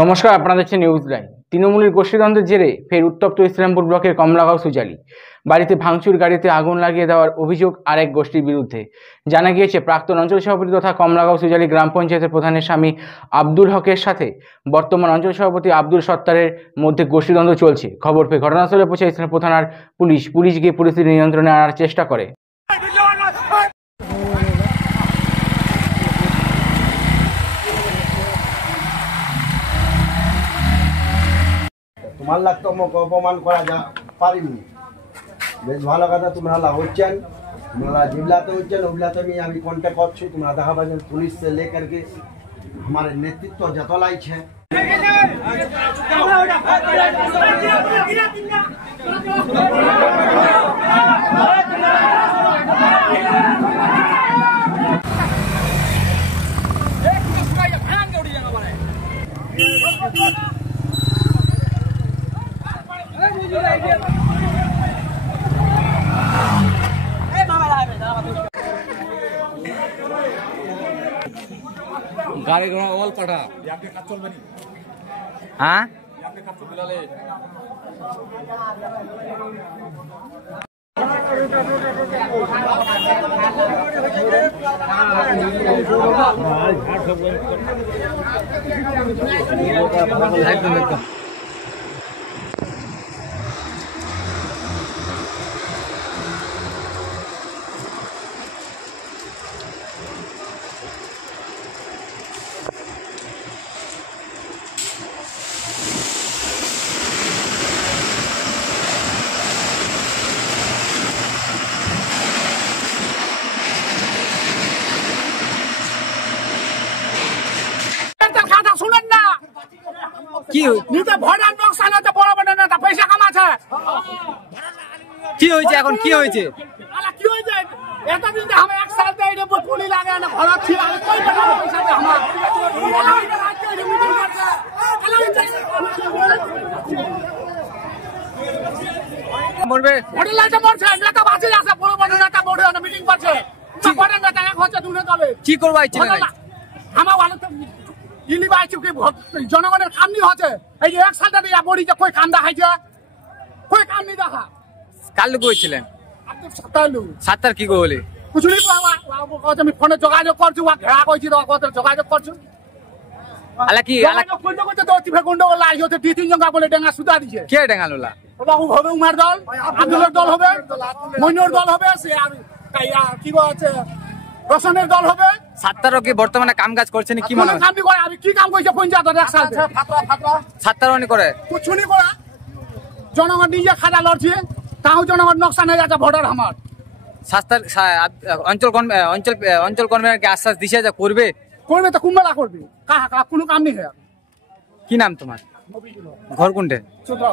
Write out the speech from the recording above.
নমস্কার, আপনারা দেখছেন নিউজ লাইন। তৃণমূলের গোষ্ঠীদ্বন্দ্বের জেরে ফের উত্তপ্ত ইসলামপুর ব্লকের কমলাগাঁও সুজালি বাড়িতে ভাঙচুর, গাড়িতে আগুন লাগিয়ে দেওয়ার অভিযোগ আরেক গোষ্ঠীর বিরুদ্ধে। জানা গিয়েছে, প্রাক্তন অঞ্চল সভাপতি তথা কমলাগাঁও সুজালি গ্রাম পঞ্চায়েতের প্রধানের স্বামী আব্দুল হকের সাথে বর্তমান অঞ্চল সভাপতি আব্দুল সত্তারের মধ্যে গোষ্ঠীদ্বন্দ্ব চলছে। খবর পেয়ে ঘটনাস্থলে পৌঁছে ইসলামপুর থানার পুলিশ গিয়ে পরিস্থিতি নিয়ন্ত্রণে আনার চেষ্টা করে। তোমার লাগতো আমাকে অপমান করা যা পারিনি। বেশ ভালো কথা, তোমরা হচ্ছেন, তোমরা जिबलाते হচ্ছেন, ওবলাতে আমি কন্ট্যাক্ট করছি। তোমরা দেখা পাচ্ছেন पुलिस से लेकर के हमारे नेतृत्व जतलाई है। गाड़ी घोड़ा ऑल पटा हाँ एकदम एकदम কি নিতে ভোটার নকশা না, বড় বড় নেতা পয়সা কামাচ্ছে। কি হয়েছে এখন? কি হয়েছে? আলা কি হয়েছে? এতদিন তো আমরা এক সাল দেই রে পুলি লাগে না, ঘর ছিল আমি কই টাকা পয়সা দে আমার মিটিং করছে। মরবে ভোটার লাইতে মরছে, নেতা বাঁচে আছে, বড় বড় নেতা বড় মিটিং করছে। ভোটার নেতা এক হচ্ছে দুনে দলে কি করবা ইচ্ছা নাই আমার ভালো তো ইলি বাই চুকি জনগণের কাম নি হচ্ছে। এই যে এক সালটা দিয়া বড়ি যে কই কাম দেখাইছে, কই কাম নি দেখা। কাল লোক হয়েছিলেন আপনি সপ্তাহে সাতটার কি বলে কিছু নেই, আমি ফোনে যোগাযোগ করছি, ঘেরা করছি, যোগাযোগ করছি। আলা কি আলা করতে করতে তো টিভে গন্ডগোল লাই হচ্ছে, দুই তিন জঙ্গা বলে ডেঙ্গা সুদা দিছে। কে ডেঙ্গালোলা? ওটা হবে উমার দল, আব্দুলের দল হবে, মইনুর দল হবে, সে আর কি আছে রোশনের দল হবে। সাতটারও কি বর্তমানে কাম কাজ করছেন কি মনে হয়? কাম করে আমি কি কাম করছে পঞ্চায়েত এক সাল সাতটারও নি করে কিছু নি করা। জনগণ নিজে খাজা লড়ছে, তাও জনগণ নকশা হয়ে যাচ্ছে ভোটার আমার। সাতটার অঞ্চল কর্মীকে আশ্বাস দিছে যে করবে করবে তো কুম্বেলা করবে, কাহা কোনো কাম নেই। কি নাম তোমার? ঘর কোনটে? চোদ্দ